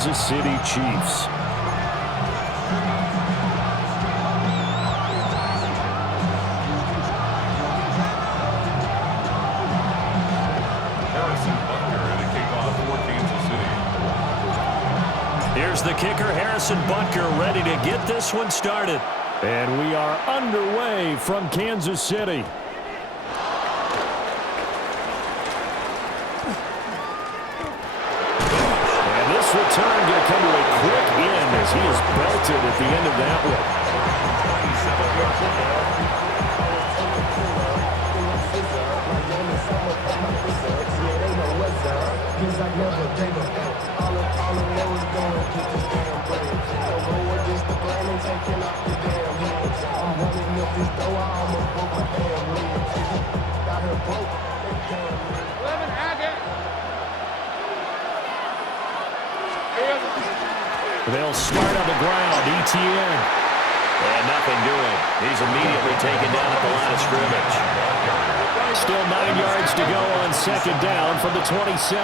Kansas City Chiefs. Here's the kicker, Harrison Butker, ready to get this one started. And we are underway from Kansas City. And this return going to come to a quick end as he is belted at the end of that one. They'll start on the ground, ETN. And nothing doing. He's immediately taken down at the line of scrimmage. Still 9 yards to go on second down from the 27.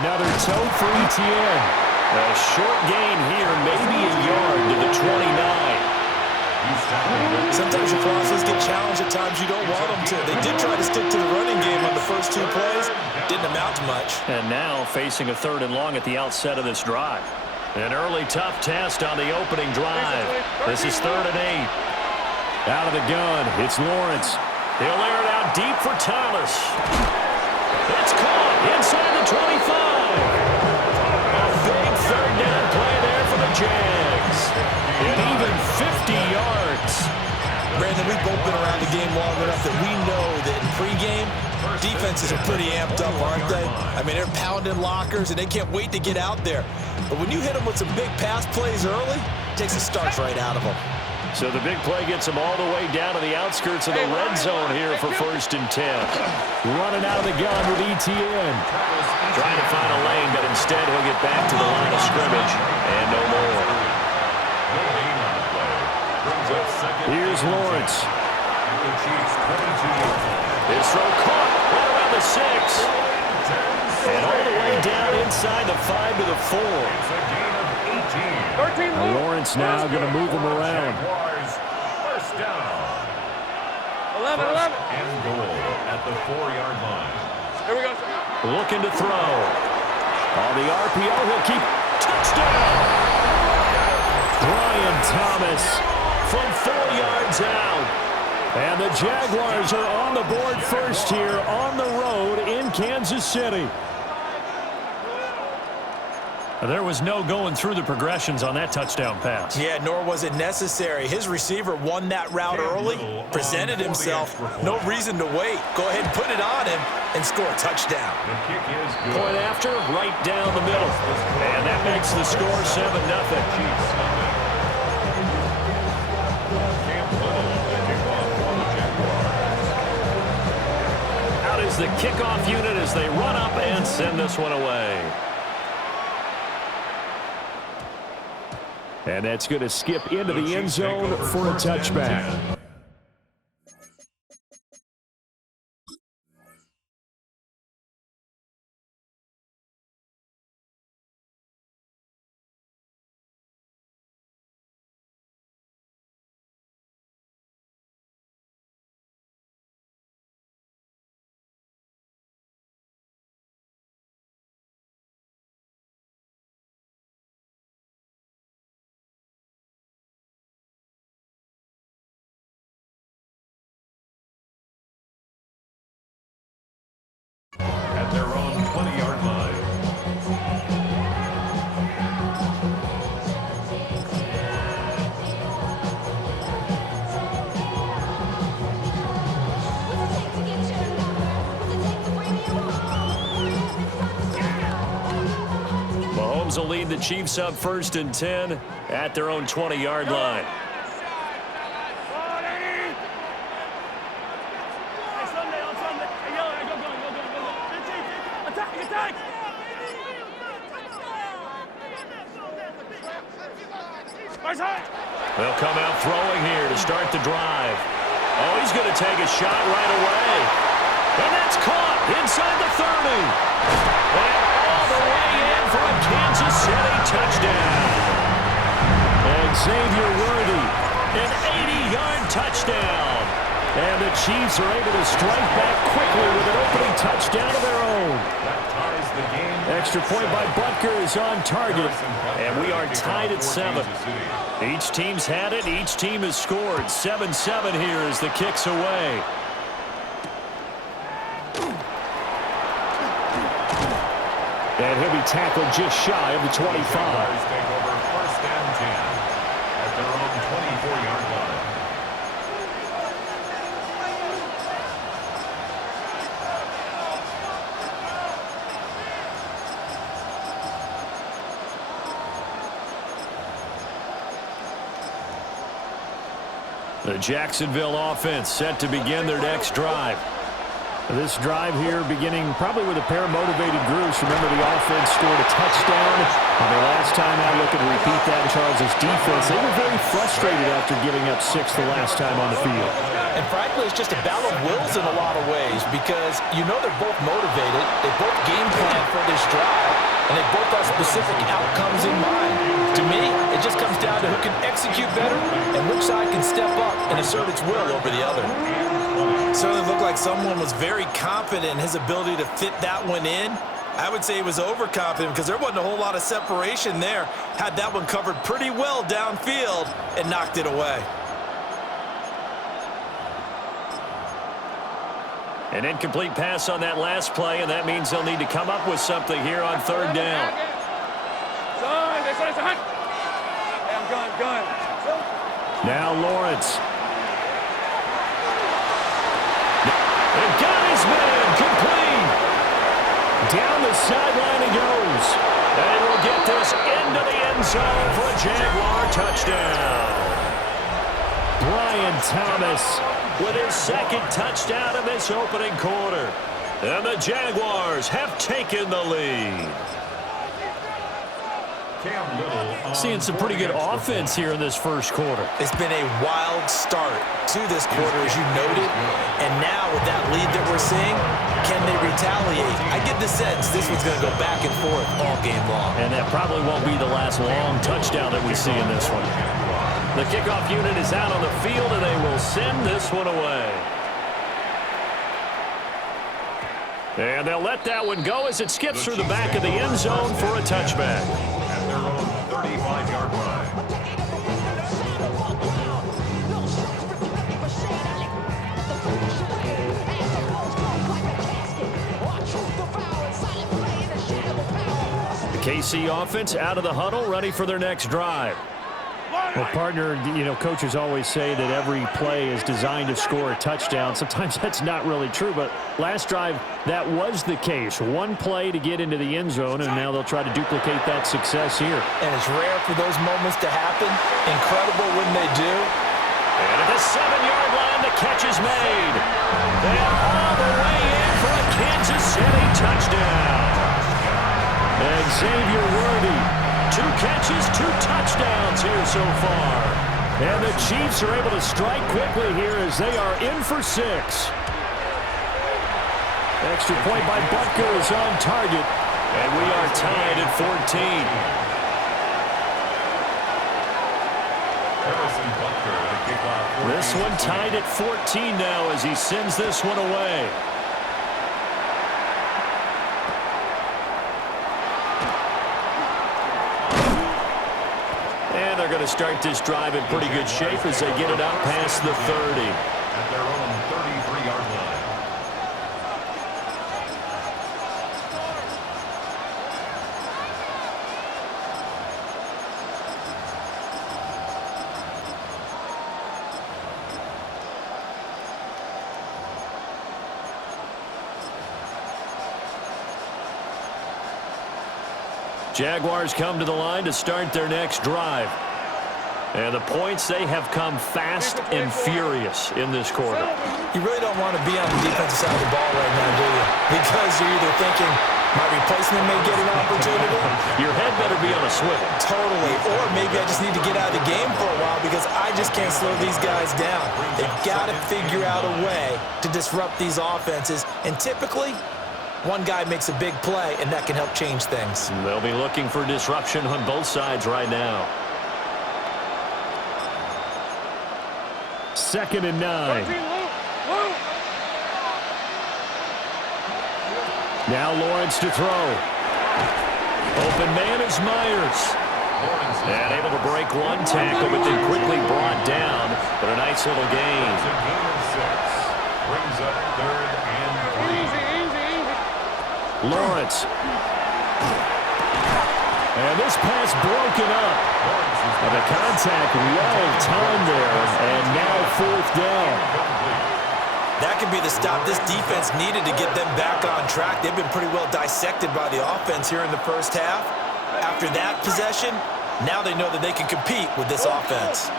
Another toe for ETN. A short gain here, maybe a yard to the 29. Sometimes your process get challenged at times you don't want them to. They did try to stick to the running game on the first 2 plays. Didn't amount to much. And now facing a 3rd and long at the outset of this drive. An early tough test on the opening drive. This is 3rd and 8. Out of the gun, it's Lawrence. He'll air it out deep for Thomas. It's caught inside the 25. A big 3rd down play there for the Jags. And even 50 yards. Brandon, we've both been around the game long enough that we know that in pregame, defenses are pretty amped up, aren't they? I mean, they're pounding lockers, and they can't wait to get out there. But when you hit them with some big pass plays early, it takes the starch right out of them. So the big play gets him all the way down to the outskirts of the red zone here for 1st and 10. Running out of the gun with ETN. Trying to find a lane, but instead he'll get back to the line of scrimmage. And no more. Here's Lawrence. His throw caught right around the 6. And all the way down inside the 5 to the 4. Lawrence now going to move him around. 11. And goal at the 4-yard line. Here we go. Looking to throw. On the RPO, he'll keep. Touchdown! Brian Thomas from 4 yards out. And the Jaguars are on the board first here on the road in Kansas City. There was no going through the progressions on that touchdown pass. Yeah, nor was it necessary. His receiver won that route early, presented himself. No reason to wait. Go ahead and put it on him and score a touchdown. Point after, right down the middle. And that makes the score 7-0. Out is the kickoff unit as they run up and send this one away. And that's going to skip into the end zone for a touchback. At their own 20-yard line. Mahomes will lead the Chiefs up 1st and 10 at their own 20-yard line. They'll come out throwing here to start the drive. Oh, he's going to take a shot right away. And that's caught inside the 30. Xavier Worthy, an 80-yard touchdown. And the Chiefs are able to strike back quickly with an opening touchdown of their own. Extra point by Butker is on target, and we are tied at 7. Each team's had it. Each team has scored. 7-7 here as the kick's away. And he'll be tackled just shy of the 25. Take over 1st and 10 at their own 24-yard line. The Jacksonville offense set to begin their next drive. This drive here beginning probably with a pair of motivated groups. Remember, the offense scored a touchdown on their last time out. Looking to repeat that in Charles' defense. They were very frustrated after giving up 6 the last time on the field. And frankly, it's just a battle of wills in a lot of ways because you know they're both motivated. They both game plan for this drive, and they both have specific outcomes in mind. To me, it just comes down to who can execute better and which side can step up and assert its will over the other. Certainly looked like someone was very confident in his ability to fit that one in. I would say he was overconfident because there wasn't a whole lot of separation there. Had that one covered pretty well downfield and knocked it away. An incomplete pass on that last play, and that means they'll need to come up with something here on 3rd down. Now Lawrence. And got his man complete. Down the sideline he goes. And will get this into the end zone for a Jaguar touchdown. Brian Thomas with his 2nd touchdown of this opening quarter. And the Jaguars have taken the lead. Seeing some pretty good offense here in this first quarter. It's been a wild start to this quarter, as you noted. And now with that lead that we're seeing, can they retaliate? I get the sense this one's going to go back and forth all game long. And that probably won't be the last long touchdown that we see in this one. The kickoff unit is out on the field, and they will send this one away. And they'll let that one go as it skips through the back of the end zone for a touchback. At their own 35-yard line. The KC offense out of the huddle, ready for their next drive. Well, partner, you know, coaches always say that every play is designed to score a touchdown. Sometimes that's not really true, but last drive, that was the case. One play to get into the end zone, and now they'll try to duplicate that success here. And it's rare for those moments to happen. Incredible when they do. And at the 7-yard line, the catch is made. And all the way in for a Kansas City touchdown. And Xavier Worthy, 2 catches, 2 touchdowns here so far. And the Chiefs are able to strike quickly here as they are in for 6. Extra point by Butker is on target. And we are tied at 14. This one tied at 14 now as he sends this one away. And they're going to start this drive in pretty good shape as they get it out past the 30. At their own 33-yard line. Jaguars come to the line to start their next drive. And the points, they have come fast and furious in this quarter. You really don't want to be on the defensive side of the ball right now, do you? Because you're either thinking, my replacement may get an opportunity. Your head better be on a swivel. Totally. Or maybe I just need to get out of the game for a while because I just can't slow these guys down. They've got to figure out a way to disrupt these offenses. And typically, one guy makes a big play, and that can help change things. They'll be looking for disruption on both sides right now. 2nd and 9. Now Lawrence to throw. Open man is Myers. And able to break one tackle, but then quickly brought down. But a nice little gain. It's a gain of 6. Brings up 3rd and 3. Lawrence. And this pass broken up. And the contact well timed there. And now 4th down. That could be the stop this defense needed to get them back on track. They've been pretty well dissected by the offense here in the first half. After that possession, now they know that they can compete with this offense.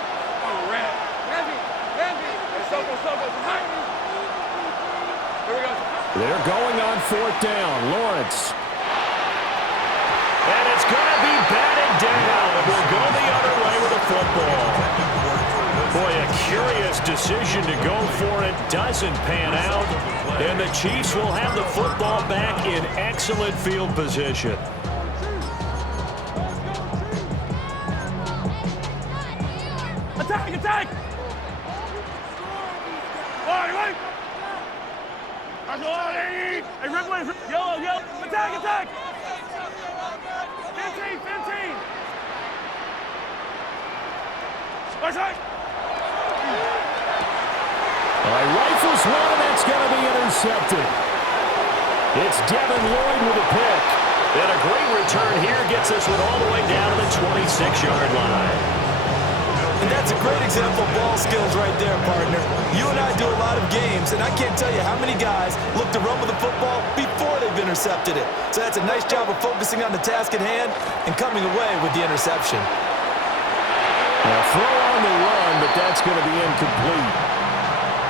They're going on 4th down. Lawrence. And it's going to be batted down. And we'll go the other way with the football. Boy, a curious decision to go for it. Doesn't pan out. And the Chiefs will have the football back in excellent field position. Attack, attack! Right. Hey, Ripley, yellow, attack! 15! Right. Rifles one, and that's going to be intercepted. It's Devin Lloyd with a pick. And a great return here gets this one all the way down to the 26-yard line. And that's a great example of ball skills right there, partner. You and I do a lot of games, and I can't tell you how many guys look to run with the football before they've intercepted it. So that's a nice job of focusing on the task at hand and coming away with the interception. Now throw on the run, but that's going to be incomplete.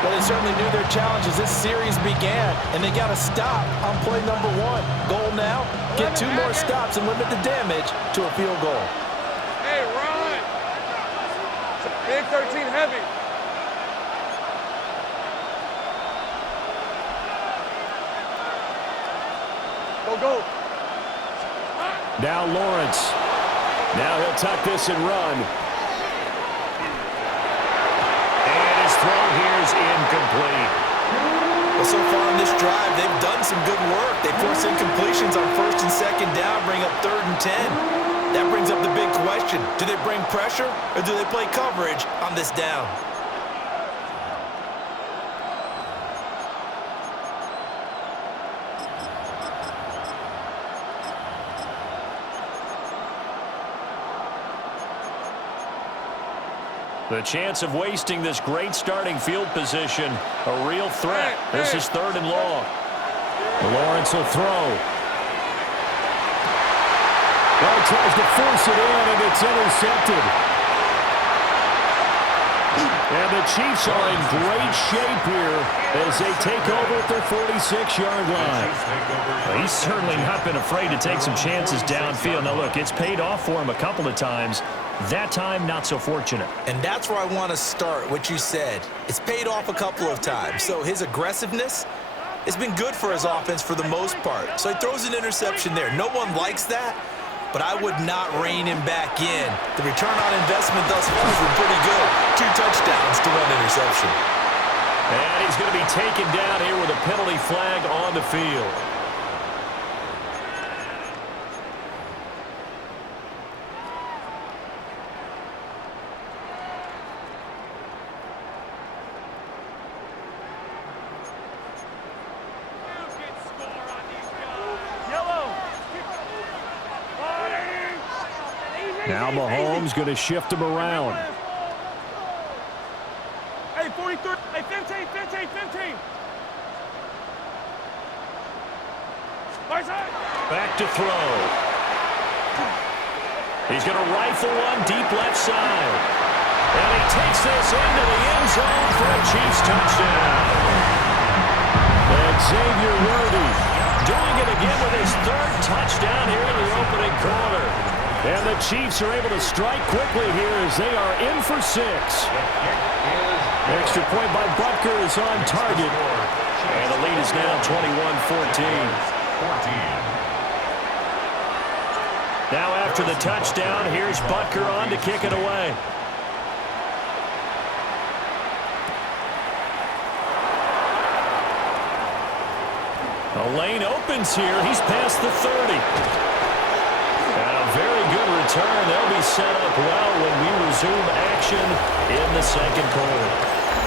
Well, they certainly knew their challenge as this series began, and they got to stop on play number 1. Goal now, get 2 more stops and limit the damage to a field goal. Hey, run! Big 13 heavy. Go. Now Lawrence. Now he'll tuck this and run. And his throw here is incomplete. Well, so far in this drive, they've done some good work. They force incompletions on 1st and 2nd down, bring up 3rd and 10. That brings up the big question. Do they bring pressure or do they play coverage on this down? The chance of wasting this great starting field position, a real threat. This is 3rd and long. Lawrence will throw. Well, tries to force it in, and it's intercepted. And the Chiefs are in great shape here as they take over at their 46-yard line. Well, he's certainly not been afraid to take some chances downfield. Now, look, it's paid off for him a couple of times. That time, not so fortunate. And that's where I want to start, what you said. It's paid off a couple of times. So his aggressiveness has been good for his offense for the most part. So he throws an interception there. No one likes that, but I would not rein him back in. The return on investment thus far has been pretty good. 2 touchdowns to 1 interception. And he's going to be taken down here with a penalty flag on the field. Now Mahomes going to shift him around. Hey, 43. Hey, 15. Right side. Back to throw. He's going to rifle one deep left side. And he takes this into the end zone for a Chiefs touchdown. And Xavier Worthy doing it again with his 3rd touchdown here in the opening quarter. And the Chiefs are able to strike quickly here as they are in for 6. Extra point by Butker is on target. And the lead is now 21-14. Now after the touchdown, here's Butker on to kick it away. lane opens here. He's past the 30. And a very good return. They'll be set up well when we resume action in the second quarter.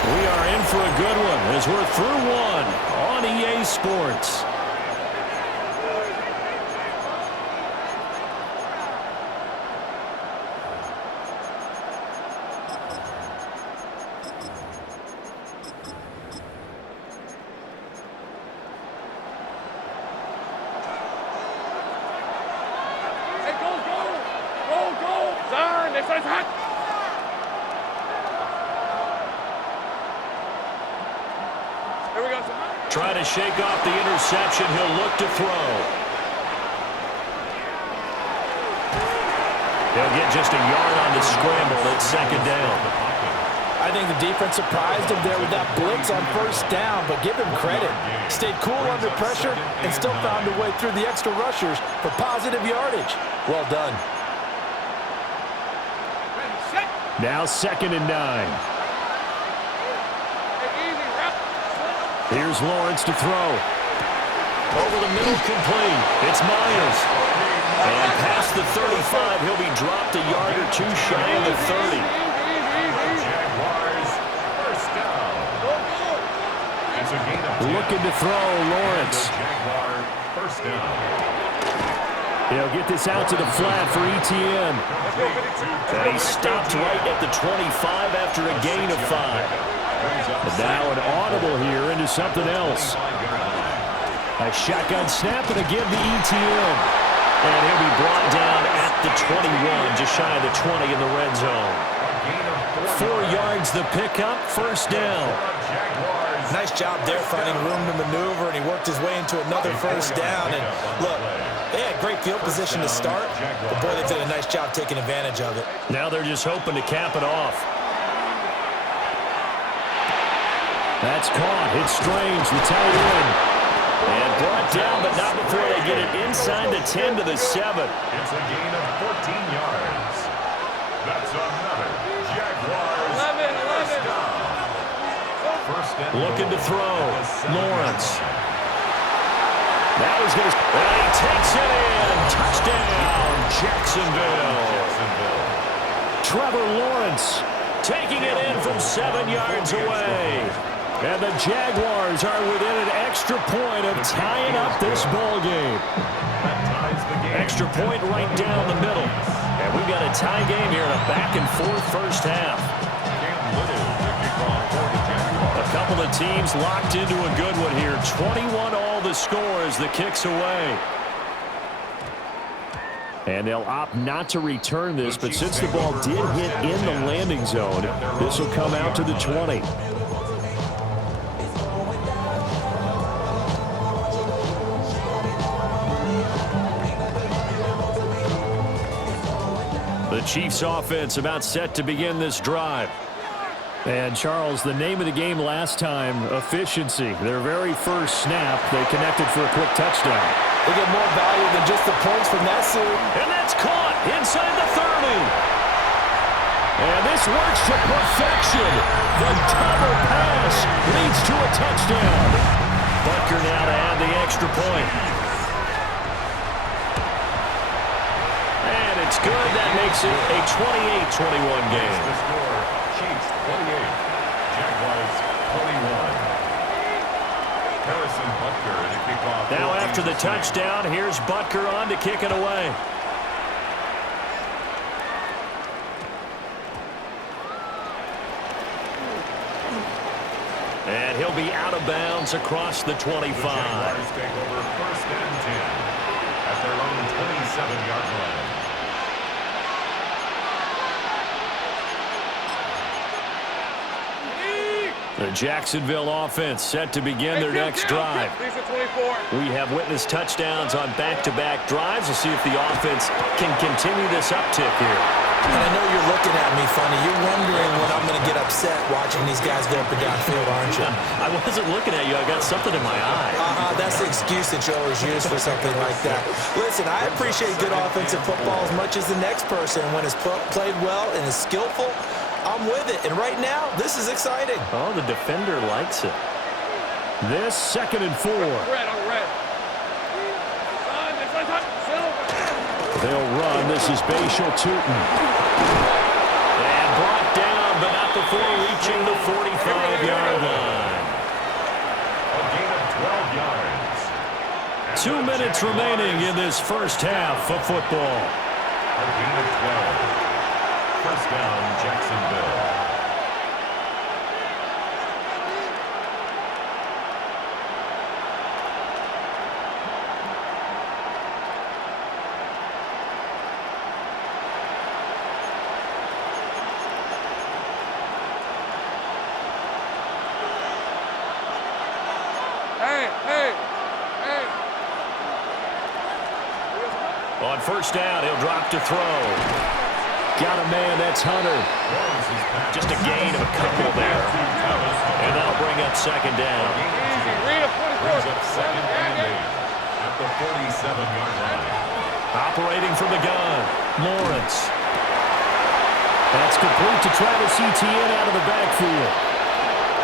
We are in for a good one as we're through one on EA Sports. Trying to shake off the interception. He'll look to throw. He'll get just a yard on the scramble. It's second down. I think the defense surprised him there with that blitz on first down, but give him credit. Stayed cool under pressure and still found a way through the extra rushers for positive yardage. Well done. Now 2nd and 9. Here's Lawrence to throw. Over the middle, complete. It's Myers. And past the 35, he'll be dropped a yard or two shy of the 30. Jaguars, first down. It's a gain of 10. Looking to throw, Lawrence. Jaguar, first down. He'll get this out to the flat for ETN. And he stopped right at the 25 after a gain of 5. And now an audible here into something else. A shotgun snap and again the ETN. And he'll be brought down at the 21, just shy of the 20 in the red zone. 4 yards the pickup, first down. Nice job there finding room to maneuver, and he worked his way into another first down. And look, they had great field position to start, but boy, they did a nice job taking advantage of it. Now they're just hoping to cap it off. That's caught. It's Strange, the tight end. And brought down, but not before they get it inside the 10 to the 7. It's a gain of 14 yards. That's another Jaguars. 11. First and looking to throw. Lawrence. Now he's going to... And he takes it in. Touchdown, Jacksonville. Trevor Lawrence taking it in from 7 yards away. And the Jaguars are within an extra point of tying up this ball game. Extra point right down the middle. And we've got a tie game here in a back-and-forth first half. A couple of teams locked into a good one here. 21-all the score as the kick's away. And they'll opt not to return this, but since the ball did hit in the landing zone, this will come out to the 20. The Chiefs offense about set to begin this drive. And Charles, the name of the game last time, efficiency. Their very first snap, they connected for a quick touchdown. They get more value than just the points from that suit. And that's caught inside the 30. And this works to perfection. The double pass leads to a touchdown. Butker now to add the extra point. And it's good. That makes it a 28-21 game. The score, Chiefs 28, Jaguars 21. Harrison Butker in a kickoff. Now after the touchdown, here's Butker on to kick it away. And he'll be out of bounds across the 25. The Jaguars take over first and 10 at their own 27-yard line. The Jacksonville offense set to begin their next drive. We have witnessed touchdowns on back-to-back drives. We'll see if the offense can continue this uptick here. And I know you're looking at me funny. You're wondering when I'm going to get upset watching these guys go up and down field, aren't you? I wasn't looking at you. I got something in my eye. That's the excuse that you always use for something like that. Listen, I appreciate good offensive football as much as the next person. When it's played well and is skillful, I'm with it. And right now, this is exciting. Oh, the defender likes it. This 2nd and 4. Red on red. They'll run. This is Bashal Tootin. And brought down, but not before reaching the 45-yard line. A gain of 12 yards. 2 minutes remaining in this first half of football. A gain of 12. First down, Jacksonville. On first down, he'll drop to throw. Got a man, that's Hunter. Just a gain of a couple there. And that'll bring up second down. Brings up second and 8 at the 47-yard line. Operating from the gun, Lawrence. That's complete to Travis Etienne out of the backfield.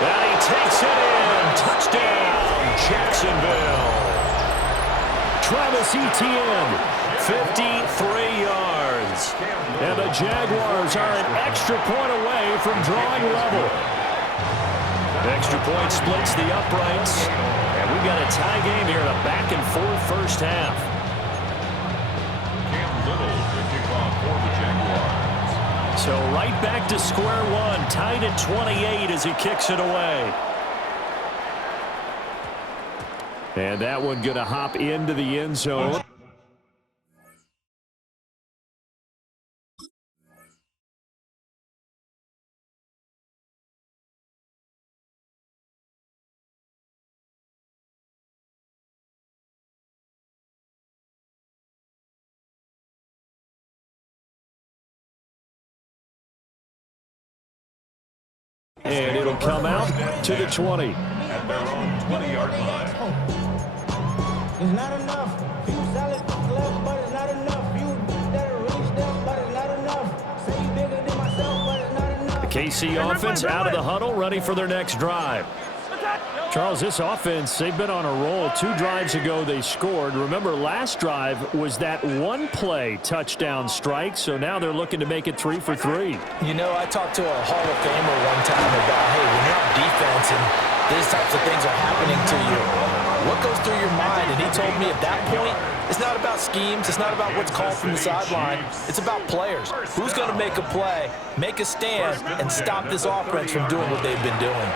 And he takes it in. Touchdown, Jacksonville. Travis Etienne, 53 yards. And the Jaguars are an extra point away from drawing level. Extra point splits the uprights. And we've got a tie game here in a back-and-forth first half. Cam Little to kick off for the Jaguars. So right back to square one, tied at 28 as he kicks it away. And that one going to hop into the end zone. And it'll come out to the 20. At their own 20-yard line. It's not enough. You solid left, but it's not enough. You better release them, but it's not enough. Say you bigger than myself, but it's not enough. The KC offense out of the huddle, ready for their next drive. Charles, this offense, they've been on a roll. 2 drives ago, they scored. Remember, last drive was that one-play touchdown strike, so now they're looking to make it 3 for 3. You know, I talked to a Hall of Famer one time about, hey, when you're on defense and these types of things are happening to you, what goes through your mind? And he told me at that point, it's not about schemes. It's not about what's called from the sideline. It's about players. Who's going to make a play, make a stand, and stop this offense from doing what they've been doing?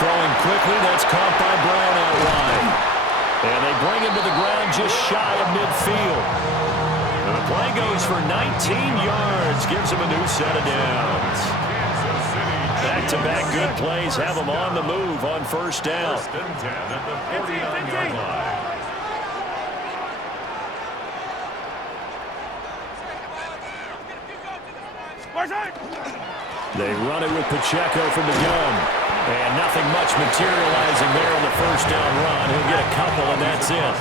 Throwing quickly, that's caught by Brown out wide. And they bring him to the ground just shy of midfield. And the play goes for 19 yards, gives him a new set of downs. Back-to-back good plays have them on the move on first down. First and 10 at the 49-yard line. They run it with Pacheco from the gun. And nothing much materializing there on the first down run. He'll get a couple, and that's it.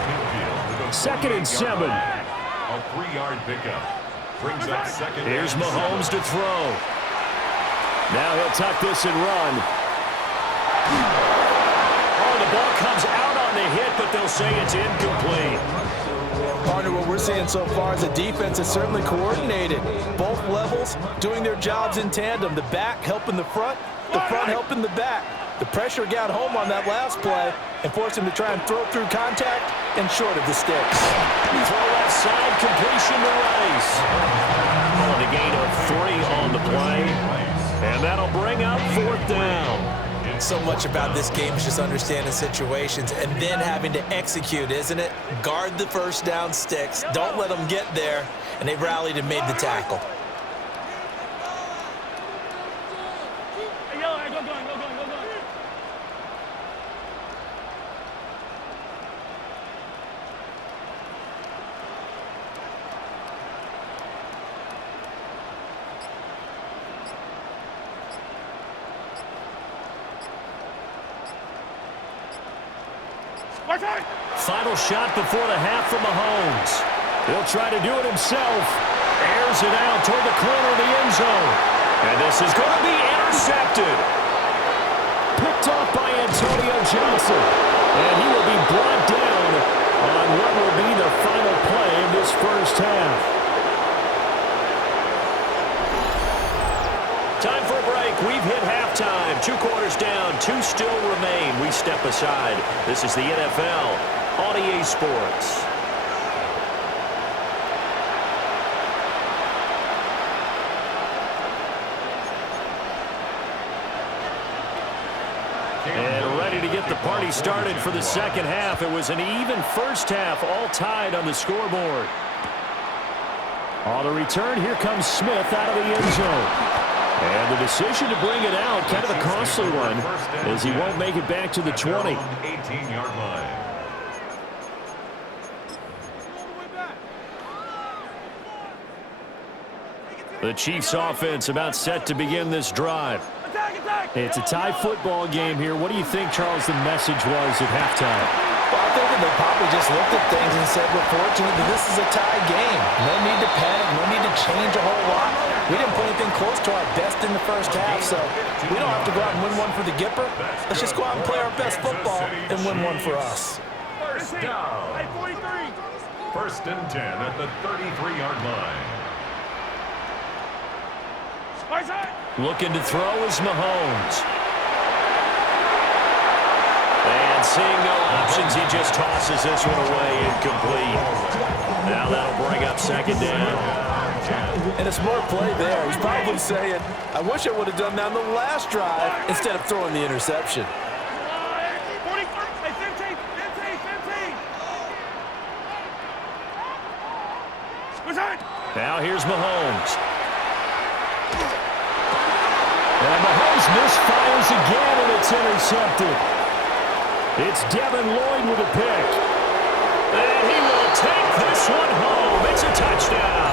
2nd and 7. A 3-yard pickup. Brings up second. Here's Mahomes to throw. Now he'll tuck this and run. Oh, the ball comes out on the hit, but they'll say it's incomplete. Partner, what we're seeing so far is the defense is certainly coordinated. Both levels doing their jobs in tandem. The back helping the front helping the back. The pressure got home on that last play and forced him to try and throw through contact and short of the sticks. Throw left side, completion to Rice. On the gain of 3 on the play. And that'll bring up 4th down. So much about this game is just understanding situations and then having to execute, isn't it? Guard the first down sticks. Don't let them get there. And they rallied and made the tackle. Final shot before the half from Mahomes. He'll try to do it himself. Airs it out toward the corner of the end zone. And this is going to be intercepted. Picked off by Antonio Johnson. And he will be brought down on what will be the final play of this first half. Time for a break. We've hit halftime. 2 quarters down. 2 still remain. We step aside. This is the NFL on EA Sports. And ready to get the party started for the second half. It was an even first half, all tied on the scoreboard. On the return, here comes Smith out of the end zone. And the decision to bring it out, kind of a costly one, as he won't make it back to the 20. 18-yard line. The Chiefs offense about set to begin this drive. It's a tie football game here. What do you think, Charles, the message was at halftime? Well, I think that they probably just looked at things and said, we're fortunate that this is a tie game. No need to panic. No need to change a whole lot. We didn't put anything close to our best in the first half, so we don't have to go out and win one for the Gipper. Let's just go out and play our best football and win one for us. First down. First and 10 at the 33-yard line. Looking to throw is Mahomes. And seeing no options, he just tosses this one away incomplete. Now that'll bring up second down. And a smart play there. He's probably saying, I wish I would have done that on the last drive instead of throwing the interception. Now here's Mahomes. And Mahomes misfires again, and it's intercepted. It's Devin Lloyd with a pick. And he will take this one home. It's a touchdown.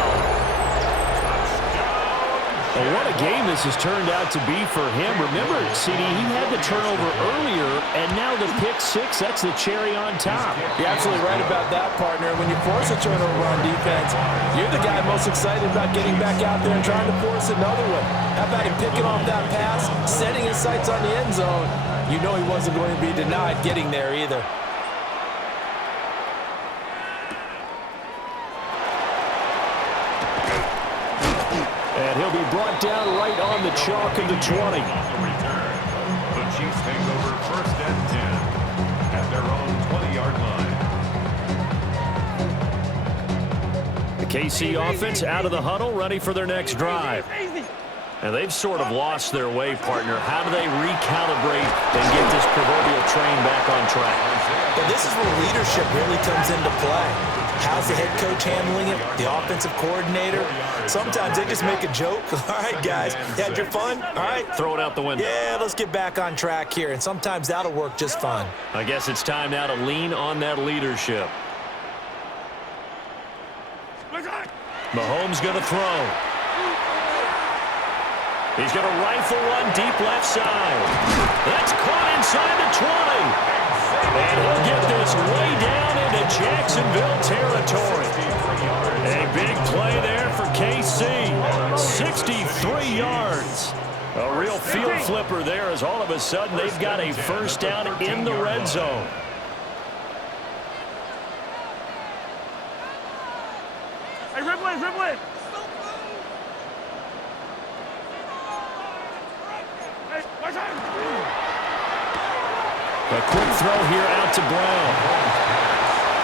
Well, what a game this has turned out to be for him. Remember, CD, he had the turnover earlier, and now the pick six, that's the cherry on top. You're absolutely right about that, partner. When you force a turnover on defense, you're the guy most excited about getting back out there and trying to force another one. How about him picking off that pass, setting his sights on the end zone? You know he wasn't going to be denied getting there either. And he'll be brought down right on the chalk of the 20. On the return, the Chiefs take over first and 10 at their own 20-yard line. The KC offense out of the huddle, ready for their next drive. And they've sort of lost their way, partner. How do they recalibrate and get this proverbial train back on track? But this is where leadership really comes into play. How's the head coach handling it? The offensive coordinator? Sometimes they just make a joke. All right, guys, you had your fun? All right. Throw it out the window. Yeah, let's get back on track here. And sometimes that'll work just fine. I guess it's time now to lean on that leadership. Mahomes going to throw. He's going to rifle one deep left side. That's caught inside the 20. And he'll get this way down into Jacksonville territory. A big play there for KC. 63 yards. A real field flipper there as all of a sudden they've got a first down in the red zone. Hey, Ripley, Ripley. Hey, watch out. A quick throw here out to Brown.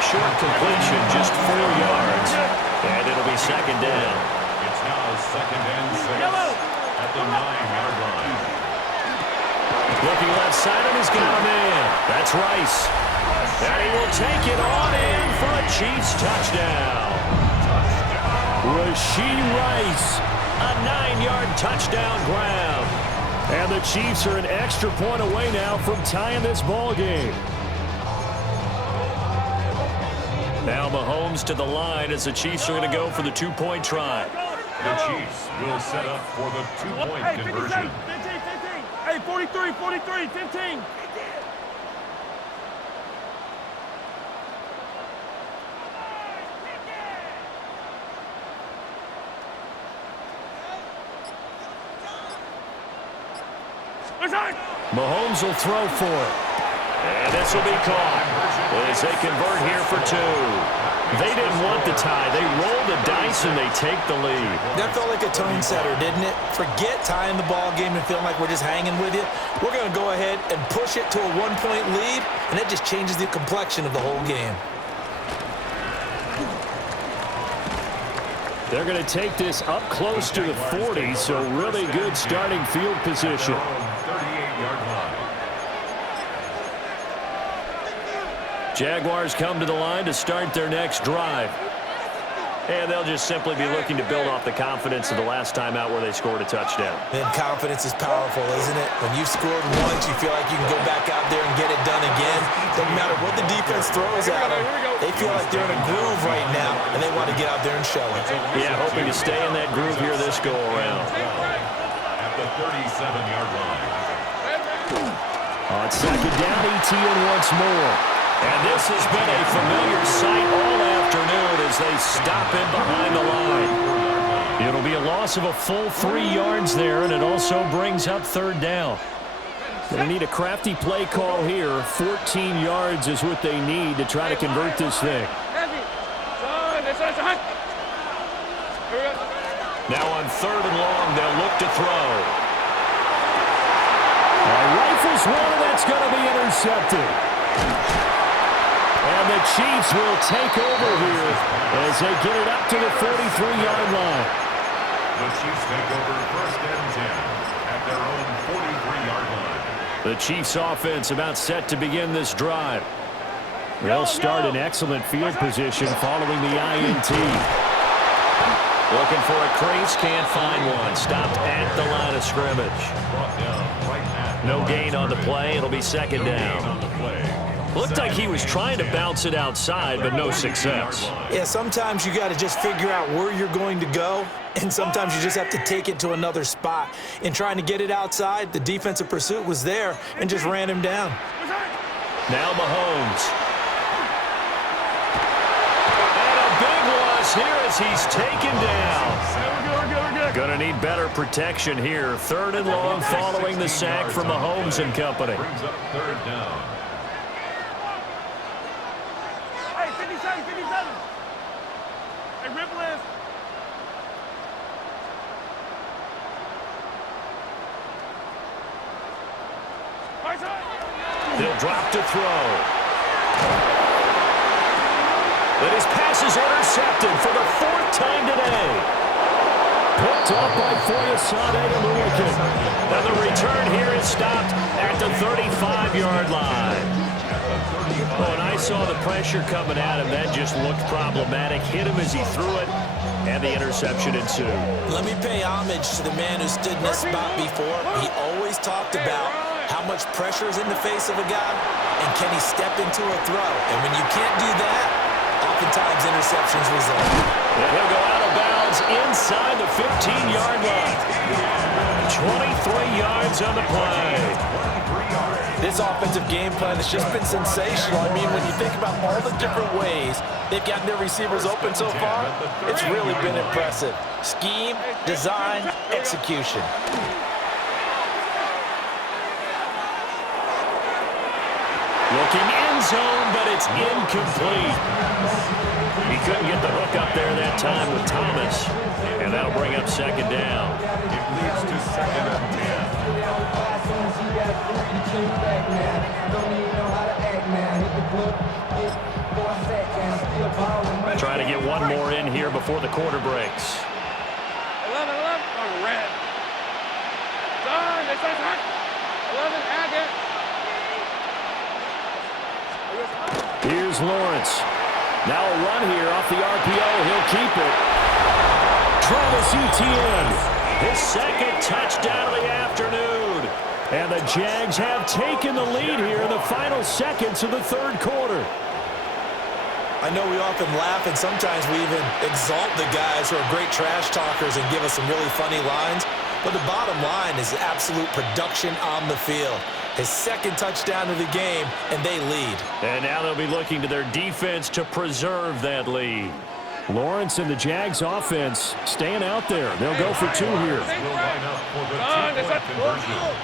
Short completion, just 4 yards. And it'll be second down. It's now second and 6 at the 9-yard line. Looking left side, and he's got a man. That's Rice. And he will take it on in for a Chiefs touchdown. Rashee Rice, a 9-yard touchdown grab. And the Chiefs are an extra point away now from tying this ball game. Now Mahomes to the line as the Chiefs are going to go for the 2-point try. The Chiefs will set up for the 2-point Hey, 15, conversion. 15. Hey, 43, 15. Mahomes will throw for it. And this will be caught as they convert here for 2. They didn't want the tie. They roll the dice and they take the lead. That felt like a tone setter, didn't it? Forget tying the ball game and feeling like we're just hanging with you. We're going to go ahead and push it to a one-point lead, and that just changes the complexion of the whole game. They're going to take this up close to the 40, so really good starting field position. 38-yard line. Jaguars come to the line to start their next drive. And they'll just simply be looking to build off the confidence of the last time out where they scored a touchdown. And confidence is powerful, isn't it? When you've scored once, you feel like you can go back out there and get it done again. Doesn't matter what the defense throws at them. They feel like they're in a groove right now, and they want to get out there and show it. Yeah, hoping to stay in that groove here this go-around. At the 37-yard line. On second down, ETN once more. And this has been a familiar sight all afternoon as they stop in behind the line. It'll be a loss of a full 3 yards there, and it also brings up third down. They need a crafty play call here. 14 yards is what they need to try to convert this thing. Now on third and long, they'll look to throw. Rifles one, and that's going to be intercepted. And the Chiefs will take over here as they get it up to the 43-yard line. The Chiefs take over first and 10 at their own 43-yard line. The Chiefs offense about set to begin this drive. They'll start in excellent field position following the INT. Looking for a crease, can't find one. Stopped at the line of scrimmage. Brought down right at No gain on the play. It'll be second down. Looked like he was trying to bounce it outside, but no success. Yeah, sometimes you got to just figure out where you're going to go, and sometimes you just have to take it to another spot. In trying to get it outside, the defensive pursuit was there and just ran him down. Now Mahomes. And a big loss here as he's taken down. Going to need better protection here. Third and long following the sack from Mahomes and company. Brings up third down. Hey, 57, 57. Hey, rip left. They'll drop to throw. But his pass is intercepted for the 4th time today. Picked up by Foyesade and Lewickin. Now the return here is stopped at the 35-yard line. Oh, and I saw the pressure coming at him. That just looked problematic. Hit him as he threw it, and the interception ensued. Let me pay homage to the man who stood in this spot before. He always talked about how much pressure is in the face of a guy, and can he step into a throw? And when you can't do that, oftentimes interceptions result. And he'll go out of bounds inside the 15-yard line. 23 yards on the play. This offensive game plan has just been sensational. I mean, when you think about all the different ways they've gotten their receivers open so far, it's really been impressive. Scheme, design, execution. Looking end zone, but it's incomplete. He couldn't get the hook up there that time with Thomas, and that'll bring up second down. It leads to second and 10. Trying to get one more in here before the quarter breaks. 11, 11. Oh, red. Done. They say hot. 11, add it. Here's Lawrence. Now a run here off the RPO. He'll keep it. Travis Etienne, his second touchdown of the afternoon. And the Jags have taken the lead here in the final seconds of the third quarter. I know we often laugh, and sometimes we even exalt the guys who are great trash talkers and give us some really funny lines. But the bottom line is absolute production on the field. His second touchdown of the game, and they lead. And now they'll be looking to their defense to preserve that lead. Lawrence and the Jags offense staying out there. They'll go for two here. Will line up for the two-point conversion.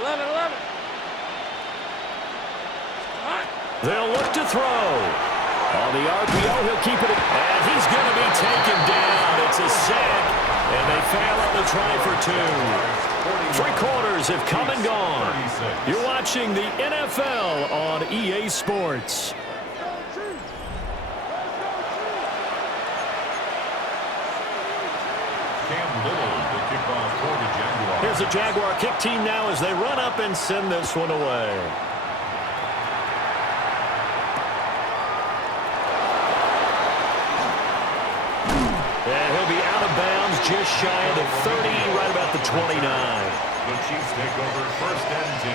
11, 11. They'll look to throw. the RPO, he'll keep it. And he's going to be taken down. It's a sack, and they fail on the try for 2. 3 quarters have come and gone. You're watching the NFL on EA Sports. Here's the Jaguar kick team now as they run up and send this one away. And he'll be out of bounds just shy of the 30, right about the 29. The Chiefs take over 1st and 10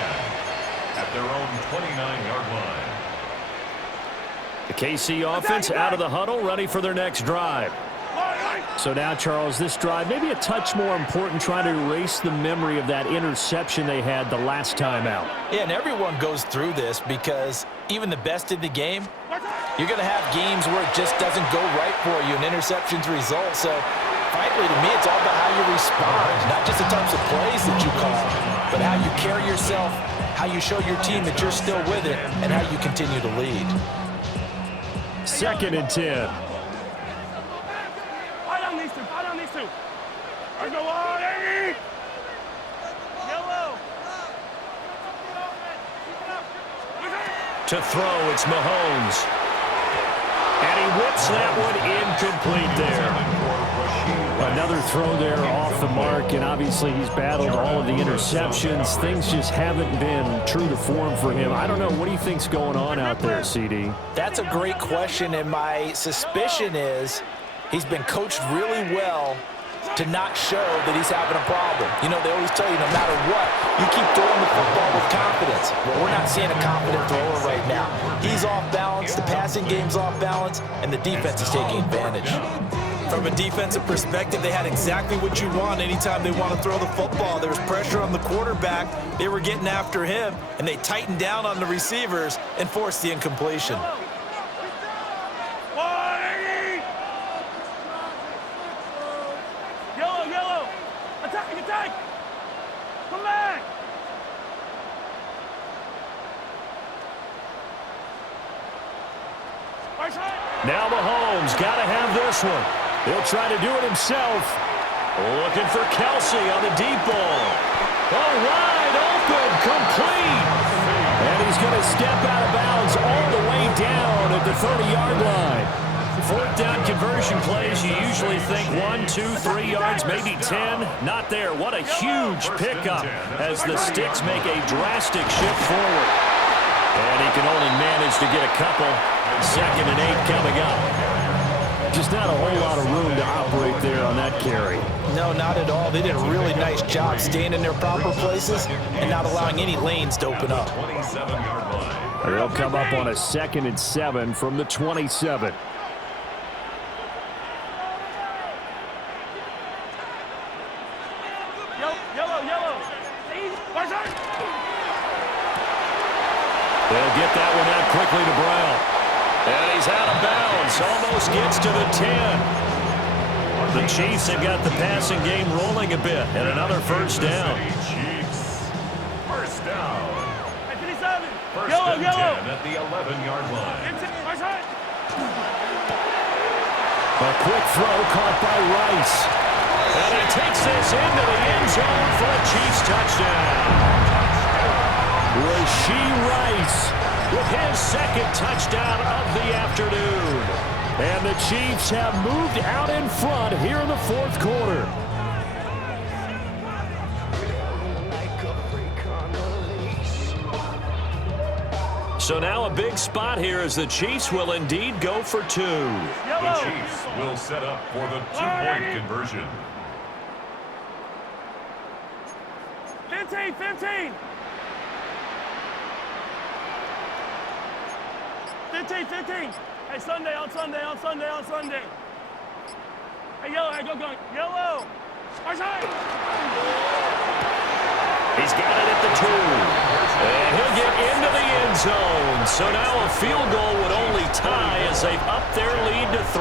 at their own 29-yard line. The KC offense out of the huddle, ready for their next drive. So now, Charles, this drive maybe a touch more important, trying to erase the memory of that interception they had the last time out. Yeah, and everyone goes through this because even the best in the game, you're going to have games where it just doesn't go right for you, and interceptions result. So, frankly, to me, it's all about how you respond, not just the types of plays that you call, but how you carry yourself, how you show your team that you're still with it, and how you continue to lead. 2nd and 10. To throw, it's Mahomes. And he whips that one incomplete there. Another throw there off the mark, and obviously he's battled all of the interceptions. Things just haven't been true to form for him. I don't know. What do you think's going on out there, CD? That's a great question, and my suspicion is he's been coached really well to not show that he's having a problem. You know, they always tell you no matter what, you keep throwing the football with confidence. Well, we're not seeing a confident thrower right now. He's off balance, the passing game's off balance, and the defense is taking advantage. From a defensive perspective, they had exactly what you want anytime they want to throw the football. There was pressure on the quarterback. They were getting after him, and they tightened down on the receivers and forced the incompletion. Now Mahomes got to have this one. He'll try to do it himself. Looking for Kelsey on the deep ball. Oh, wide open, complete. And he's going to step out of bounds all the way down at the 30-yard line. 4th down conversion plays, you usually think 1, 2, 3 yards, maybe 10. Not there. What a huge pickup as the Sticks make a drastic shift forward. And he can only manage to get a couple. 2nd and 8 coming up. Just not a whole lot of room to operate there on that carry. No, not at all. They did a really nice job staying in their proper places and not allowing any lanes to open up. 27-yard line. They'll come up on a 2nd and 7 from the 27. They'll get that one out quickly to Brown. And he's out of bounds. Almost gets to the 10. The Chiefs have got the passing game rolling a bit. And another 1st down. Chiefs. 1st down. 1st Yellow, and yellow. 10 at the 11-yard line. A quick throw caught by Rice. And he takes this into the end zone for a Chiefs touchdown. Rashee Rice with his 2nd touchdown of the afternoon. And the Chiefs have moved out in front here in the 4th quarter. So now a big spot here as the Chiefs will indeed go for 2. The Chiefs will set up for the 2-point conversion. 15. 15. Hey, Sunday. Hey, yellow, hey, go. Yellow. He's got it at the 2. And he'll get into the end zone. So now a field goal would only tie as they've upped their lead to 3.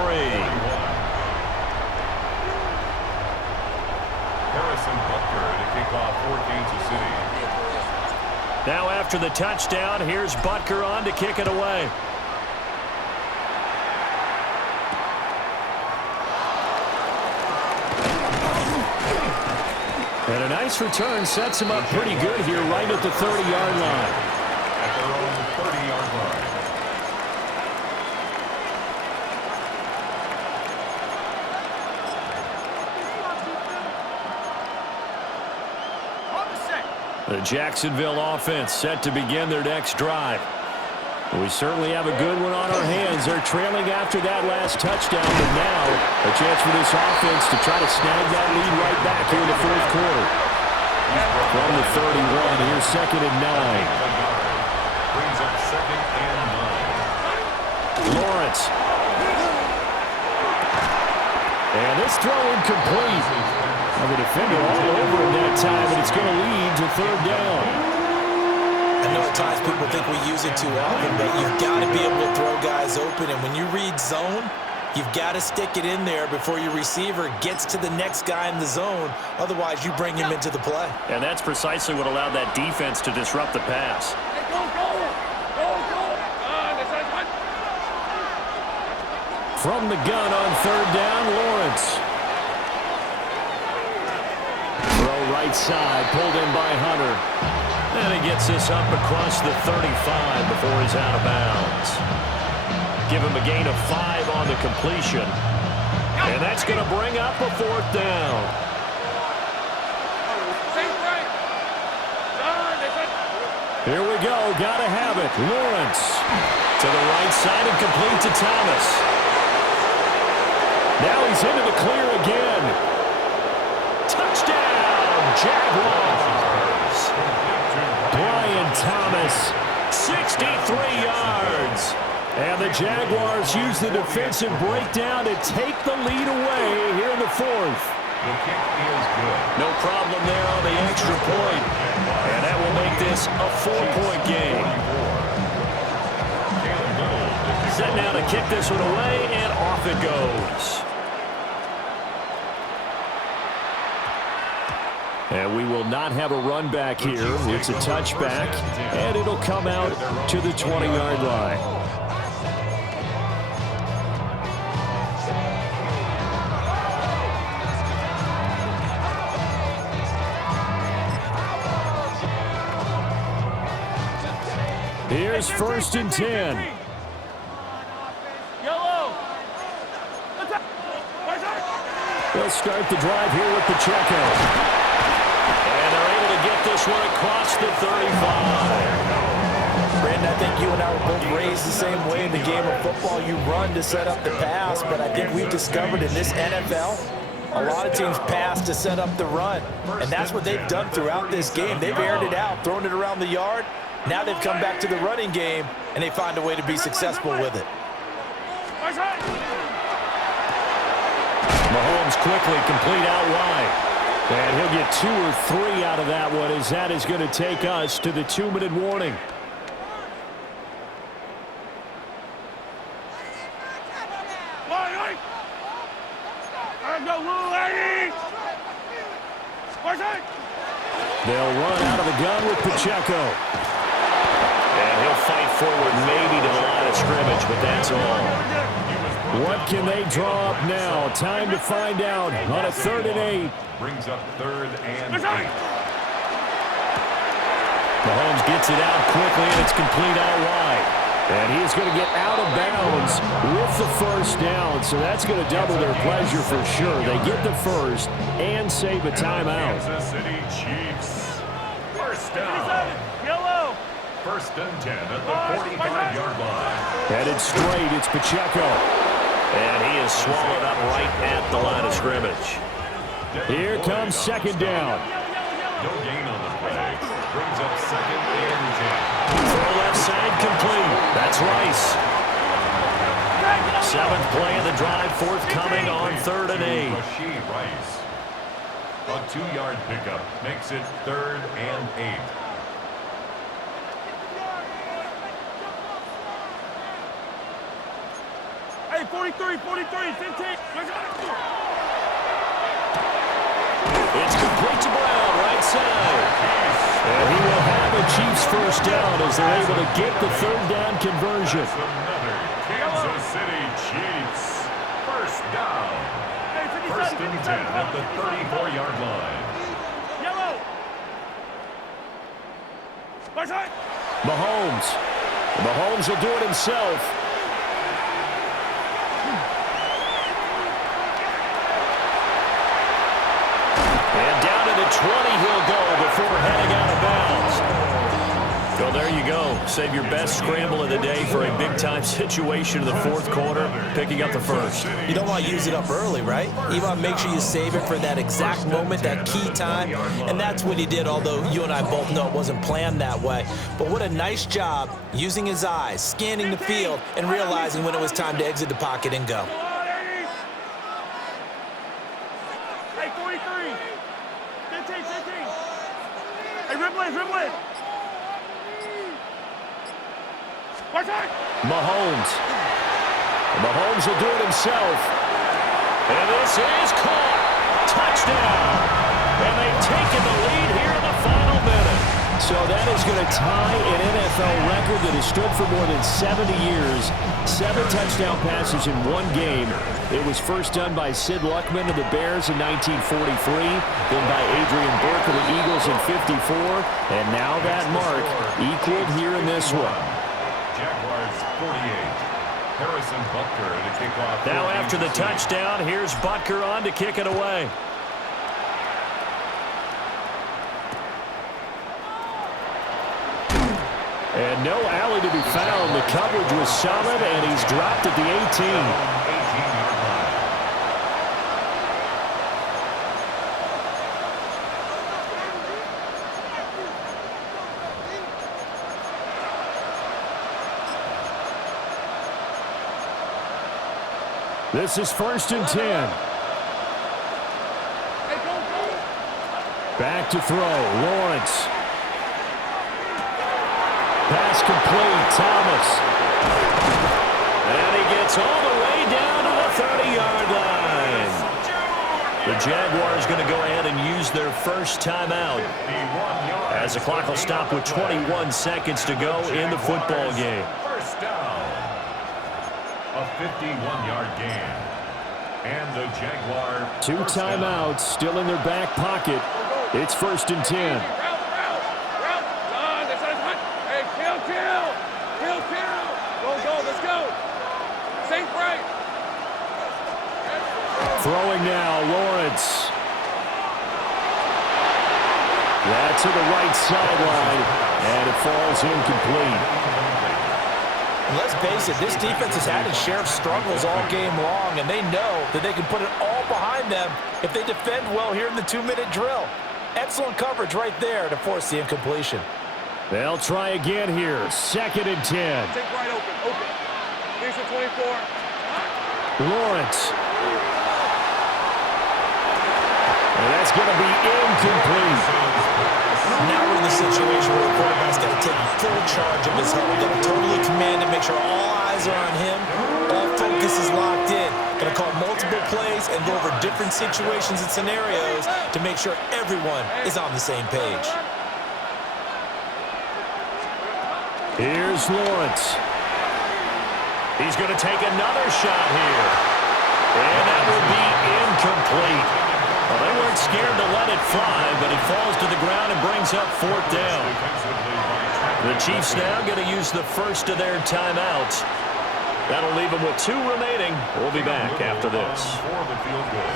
Harrison Butker to kick off for Kansas City. Now after the touchdown, here's Butker on to kick it away. And a nice return sets him up pretty good here right at the 30-yard line. At their own 30-yard line. The Jacksonville offense set to begin their next drive. We certainly have a good one on our hands. They're trailing after that last touchdown, but now a chance for this offense to try to snag that lead right back here in the fourth quarter. From the 31, here's 2nd and 9. Brings up 2nd and 9. Lawrence. And this throw incomplete. The defender all over him that time, and it's going to lead to 3rd down. I know at times people think we use it too often, but you've got to be able to throw guys open. And when you read zone, you've got to stick it in there before your receiver gets to the next guy in the zone. Otherwise, you bring him into the play. And that's precisely what allowed that defense to disrupt the pass. Hey, go, go! Go, go! From the gun on 3rd down, Lawrence. Throw right side, pulled in by Hunter. And he gets this up across the 35 before he's out of bounds. Give him a gain of 5 on the completion. And that's going to bring up a 4th down. Here we go. Got to have it. Lawrence to the right side and complete to Thomas. Now he's into the clear again. Touchdown, Jaguars. Brian Thomas, 63 yards. And the Jaguars use the defensive breakdown to take the lead away here in the 4th. The kick is good. No problem there on the extra point. And that will make this a 4-point game. Set now to kick this one away, and off it goes. And we will not have a run back here. It's a touchback, and it'll come out to the 20-yard line. Here's 1st and 10. They'll start the drive here with Pacheco. And they're able to get this one across the 35. Brandon, I think you and I were both raised the same way in the game of football. You run to set up the pass, but I think we've discovered in this NFL, a lot of teams pass to set up the run. And that's what they've done throughout this game. They've aired it out, thrown it around the yard. Now they've come back to the running game, and they find a way to be successful with it. Mahomes quickly complete out wide. And he'll get 2 or 3 out of that one, as that is going to take us to the 2-minute warning. They'll run out of the gun with Pacheco. And he'll fight forward maybe to the line of scrimmage, but that's all. What can they draw up now? Time to find out on a 3rd and 8. Brings up 3rd and 8. Mahomes gets it out quickly, and it's complete out wide. And he's going to get out of bounds with the 1st down, so that's going to double their pleasure for sure. They get the 1st and save a timeout. Kansas City Chiefs. 1st down. 1st and 10 at the 45-yard line. Headed straight, it's Pacheco. And he is swallowed up right at the line of scrimmage. Here comes 2nd down. No gain on the play. Brings up 2nd and 10. Throw left side complete. That's Rice. 7th play of the drive, forthcoming on 3rd and 8. Rashee Rice. A 2-yard pickup makes it 3rd and 8. Hey, 43, 15. It's complete to Brown, right side. And he will have a Chiefs 1st down as they're able to get the 3rd down conversion. That's another Kansas City Chiefs 1st down. 1st and 10 at the 34-yard line. Mahomes. Mahomes will do it himself. And down to the 20 he'll go before heading out of bounds. So there you go. Save your best scramble of the day for a big-time situation in the fourth quarter, picking up the first. You don't want to use it up early, right? You want to make sure you save it for that exact moment, that key time, and that's what he did, although you and I both know it wasn't planned that way. But what a nice job using his eyes, scanning the field, and realizing when it was time to exit the pocket and go. Hey, 43. 15. Hey, Ripley. Mahomes. Mahomes will do it himself. And this is caught. Touchdown. And they've taken the lead here in the final minute. So that is going to tie an NFL record that has stood for more than 70 years. 7 touchdown passes in one game. It was first done by Sid Luckman of the Bears in 1943, then by Adrian Burke of the Eagles in 54, and now that mark equaled here in this one. Jaguars 48. Harrison Butker to kick off. Now after the touchdown, here's Butker on to kick it away. And no alley to be found. The coverage was solid, and he's dropped at the 18. 18-yard line. This is 1st and 10. Back to throw. Lawrence. Pass complete. Thomas. And he gets all the way down to the 30-yard line. The Jaguars going to go ahead and use their first timeout, as the clock will stop with 21 seconds to go in the football game. First down. A 51-yard gain. And the Jaguar. 2 timeouts still in their back pocket. It's 1st and 10. Go, let's go. Safe right. Throwing now, Lawrence. That's to the right sideline, and it falls incomplete. Let's face it, this defense has had its share of struggles all game long, and they know that they can put it all behind them if they defend well here in the 2-minute drill. Excellent coverage right there to force the incompletion. They'll try again here. 2nd and 10. Take right open. These are 24. Lawrence. And that's going to be incomplete. Now we're in the situation where the quarterback's got to take full charge of his helmet. Got to totally command it, make sure all eyes are on him. All focus is locked in. Going to call multiple plays and go over different situations and scenarios to make sure everyone is on the same page. Here's Lawrence. He's going to take another shot here. And that will be incomplete. Well, they weren't scared to let it fly, but it falls to the ground and brings up 4th down. The Chiefs now going to use the first of their timeouts. That'll leave them with 2 remaining. We'll be back after this. For the field goal.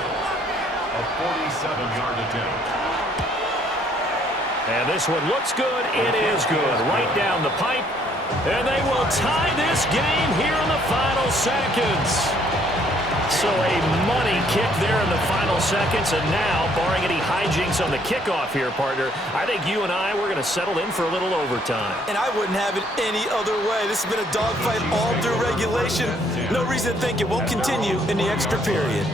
A 47-yard attempt. And this one looks good. It is good. Right down the pipe. And they will tie this game here in the final seconds. So a money kick there in the final seconds. And now, barring any hijinks on the kickoff here, partner, I think you and I, we're going to settle in for a little overtime. And I wouldn't have it any other way. This has been a dogfight all through regulation. No reason to think it won't continue in the extra period.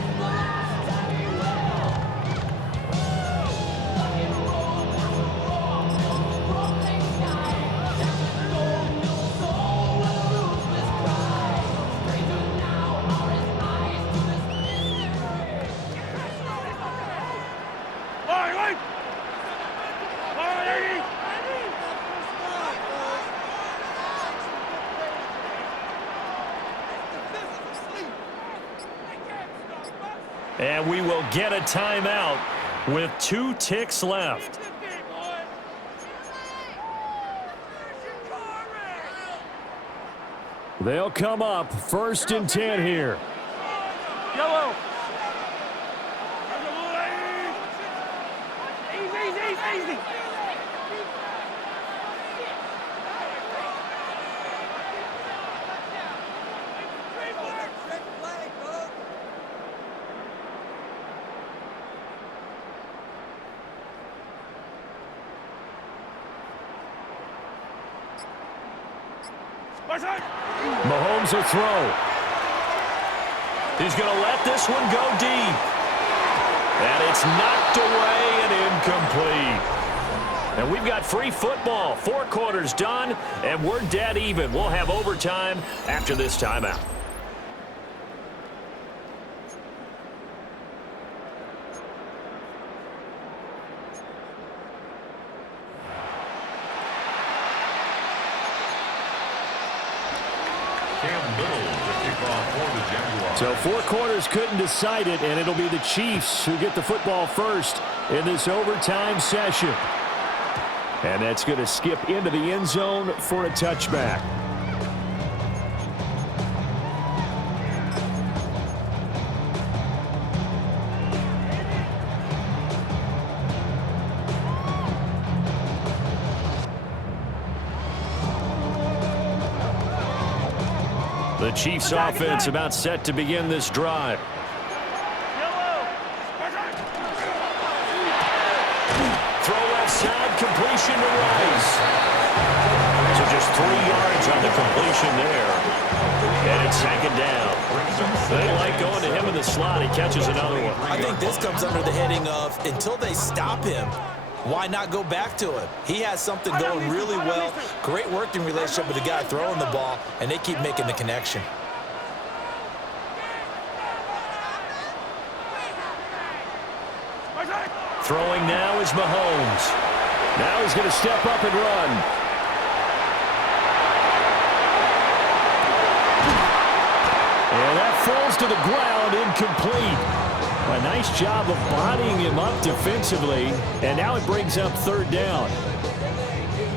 And we will get a timeout with 2 ticks left. They'll come up 1st and 10 here. Yellow. Easy. Mahomes will throw. He's going to let this one go deep. And it's knocked away and incomplete. And we've got free football. 4 quarters done, and we're dead even. We'll have overtime after this timeout. So 4 quarters couldn't decide it, and it'll be the Chiefs who get the football first in this overtime session. And that's going to skip into the end zone for a touchback. The Chiefs offense about set to begin this drive. Throw left side, completion to Rice. So just 3 yards on the completion there. And it's 2nd down. They like going to him in the slot. He catches another one. I think this comes under the heading of until they stop him, why not go back to him? He has something going really well. Great working relationship with the guy throwing the ball, and they keep making the connection. Throwing now is Mahomes. Now he's going to step up and run. And that falls to the ground, incomplete. A nice job of bodying him up defensively, and now it brings up 3rd down.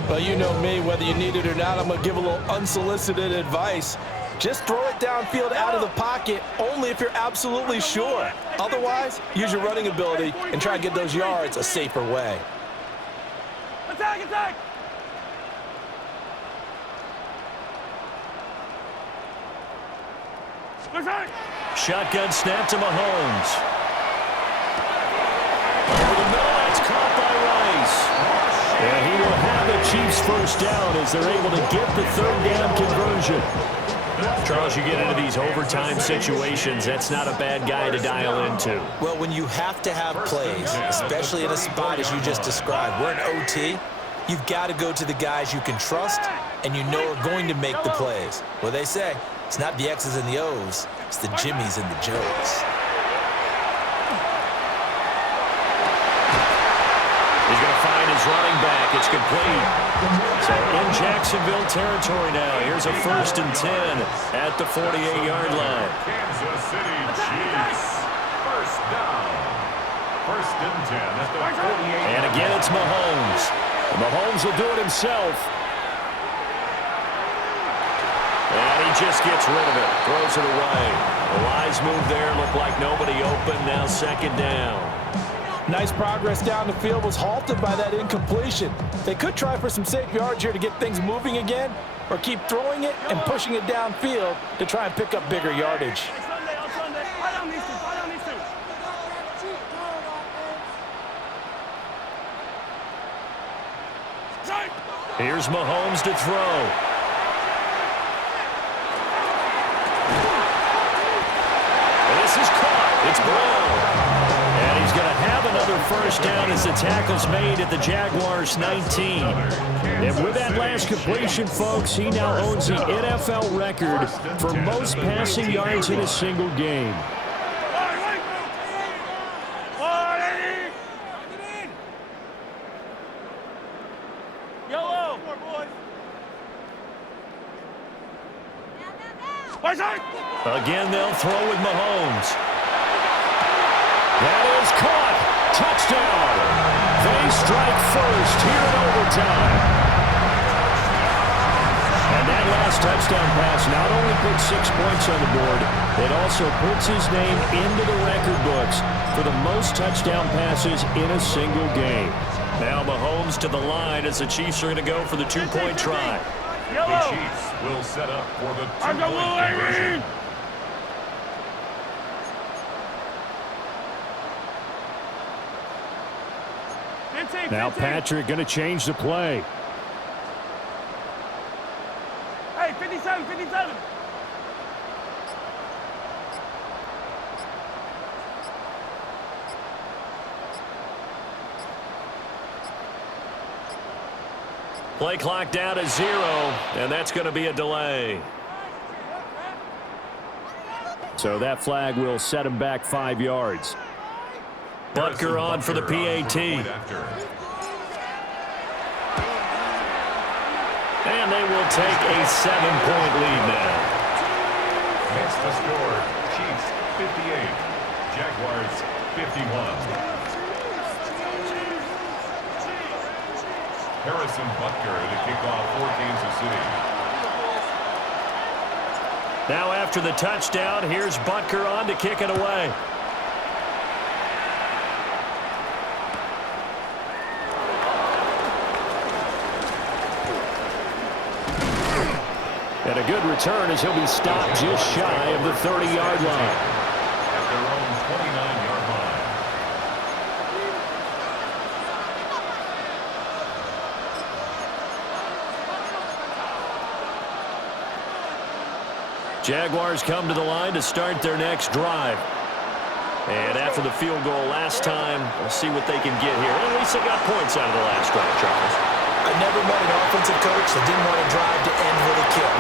Well, you know me, whether you need it or not, I'm going to give a little unsolicited advice. Just throw it downfield out of the pocket only if you're absolutely sure. Otherwise, use your running ability and try to get those yards a safer way. Attack! Shotgun snap to Mahomes. Over the middle, that's caught by Rice. And he will have the Chiefs first down as they're able to get the 3rd down conversion. Charles, you get into these overtime situations, that's not a bad guy to dial into. Well, when you have to have plays, especially in a spot as you just described, we're in OT, you've got to go to the guys you can trust and you know are going to make the plays. Well, they say it's not the X's and the O's, it's the Jimmies and the Joes. He's going to find his running back. It's complete. So in Jacksonville territory now. Here's a 1st and 10 at the 48-yard line. Kansas City Chiefs. 1st down. 1st and 10 at the 48. And again, it's Mahomes. Mahomes will do it himself. And he just gets rid of it. Throws it away. The wise move there. Looked like nobody open. Now 2nd down. Nice progress down the field, was halted by that incompletion. They could try for some safe yards here to get things moving again, or keep throwing it and pushing it downfield to try and pick up bigger yardage. Here's Mahomes to throw. And this is caught. It's Brown. And he's going to have another 1st down as the tackle's made at the Jaguars' 19. And with that last completion, folks, he now owns the NFL record for most passing yards in a single game. Again, they'll throw with Mahomes. That is caught. Touchdown. They strike first here in overtime. And that That last touchdown pass not only put 6 points on the board, it also puts his name into the record books for the most touchdown passes in a single game. Now Mahomes to the line as the Chiefs are going to go for the 2-point try. The Chiefs will set up for the 2-point conversion. Now Patrick going to change the play. Hey, 57, 57. Play clock down to 0, and that's going to be a delay. So that flag will set him back 5 yards. Butker on for the PAT. And they will take a 7-point lead now. Makes the score, Chiefs 58, Jaguars 51. Harrison Butker to kick off for Kansas City. Now after the touchdown, here's Butker on to kick it away. And a good return as he'll be stopped just shy of the 30-yard line. At their own 29-yard line. Jaguars come to the line to start their next drive. And after the field goal last time, we'll see what they can get here. At least they got points out of the last drive, Charles. I never met an offensive coach that didn't want to drive to end with a kick.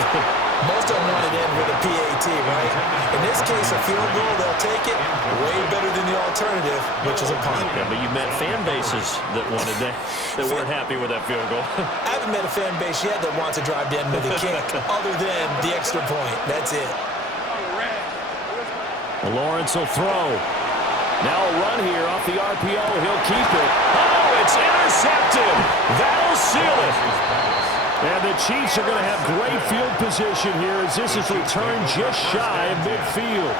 Most of them want to end with a PAT, right? In this case, a field goal, they'll take it. Way better than the alternative, which is a punt. Yeah, but you met fan bases that wanted that weren't happy with that field goal. I haven't met a fan base yet that wants to drive to end with a kick, other than the extra point. That's it. Lawrence will throw. Now a run here off the RPO. He'll keep it. Oh, it's intercepted. That'll seal it. And the Chiefs are going to have great field position here as this is returned just shy of midfield.